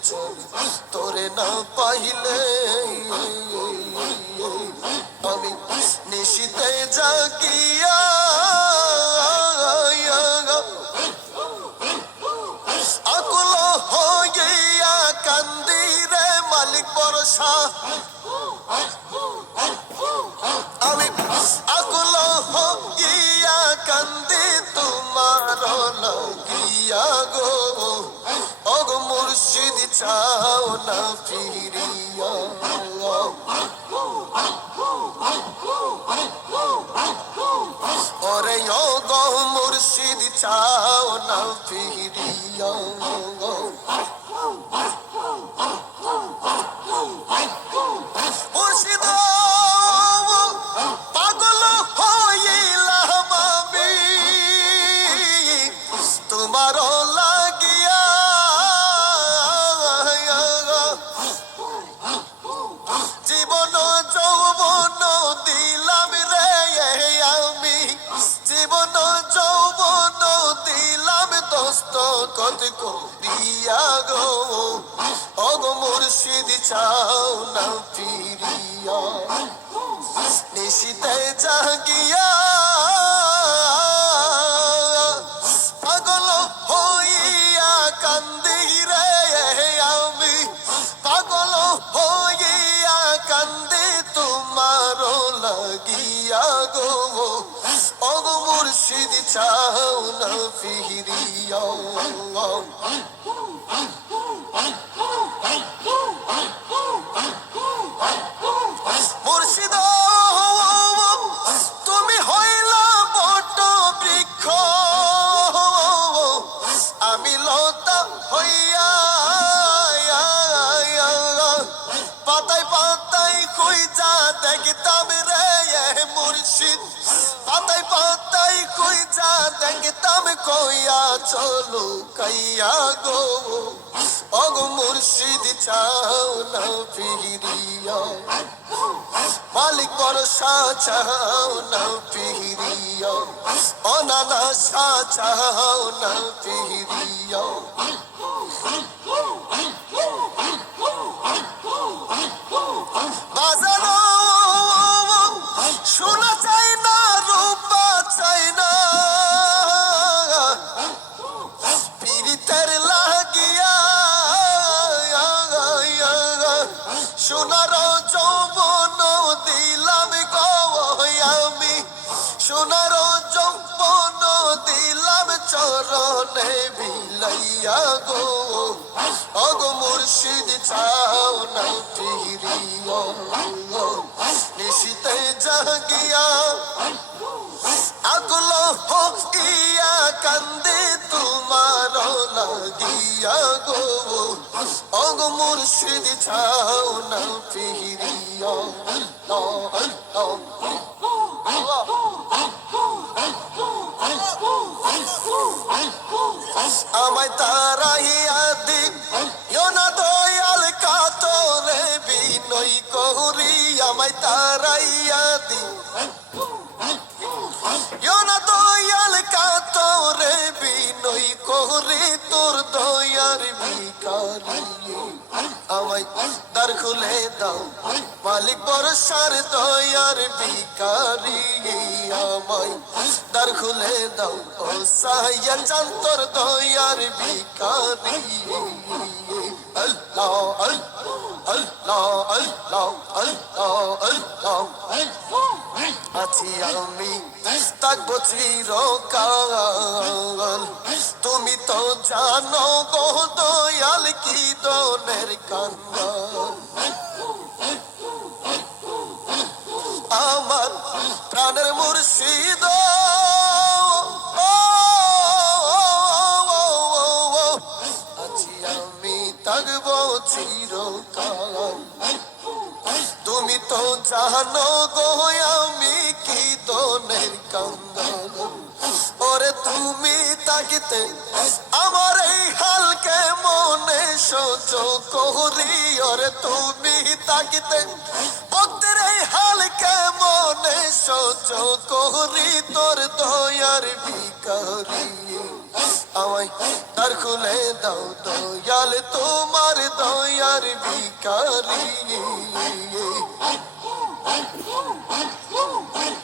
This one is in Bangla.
চল তোরে না পাইলে আমি নিশিতে জাগিয়া আকুল হইয়া কান্দি রে মালিক ভরসা আমি আকুল হইয়া কান্দি তোমার লাগিয়া গো ওগো মুর্শিদ চাও না ফিরিয়া ওরে ওগো মুর্শিদ চাও না ফিরিয়া মুর্শিদ পাগল হইলাম আমি তোমার লাগিয়া জীবন যৌবন দিলাম রে আমি জীবন যৌবন দিলাম দস্তখত করিয়া গো ওগো মুর্শিদ চাও না ফিরিয়া নিশিতে জাগিয়া পাগল হইয়া কান্দি রে আমি পাগল হইয়া কান্দি তোমার লাগিয়া গো ওগো মুর্শিদ চাও না ফিরিয়া মুর্শিদ তুমি হইলা বট বৃক্ষ আমি লতা হইয়া পাতায় পাতায় খুঁজা দেখতাম রে মুর্শিদ পাতায় পাতায় খুঁজা দেখতাম কইয়া চলো কাইয়া গো ওগো মুর্শিদ চাও না ফিরিয়া মালিক ভরসা চাও না ফিরিয়া অনানাসা চাও না ফিরিয়া বাজানো শোনা চাই না রূপা চাই না পীড়িতের লাগিয়া সোনার যৌবন দিলাম গো আমি সোনার যৌবন দিলাম চরণে বিলাইয়া গো ওগো মুর্শিদ চাও না ফিরিয়া নিশিতে জাগিয়া আকুল হইয়া কান্দে তোমার লাগিয়া গো ওগো মুর্শিদ চাও না ফিরিয়া আমায় তারাইয়া দিও না দয়াল কাতরে বিনয় করি আমায় তারাইয়া দিও না দয়াল কাতরে বিনয় করি তোর দয়ার ভিখারি আমায় দ্বার খুলে দাও মালিক ভরসার দয়ার ভিখারি আমায় দ্বার খুলে দাও ও সাহায্য চান তোর দয়ার ভিখারি আল্লাহ আল্লাহ আল্লাহ আল্লাহ আল্লাহ আছি আমি থাকবো চিরকাল তুমি তো জানো গো দয়াল কি দনের কান্না আমার প্রাণের মুর্শিদ আছি আমি থাকবো চিরকাল তুমি তো জানো গো আমি কি দনের কান্না ওরে তুমি তাকিতে আমার এই হালকে মনে সহ্য করি ওরে তুমি তাকিতে ভক্তের এই হালকে মনে সহ্য করি তোর দয়ার ভিখারি আমায় তার দ্বার খুলে দাও দয়াল তোমার দয়ার ভিখারি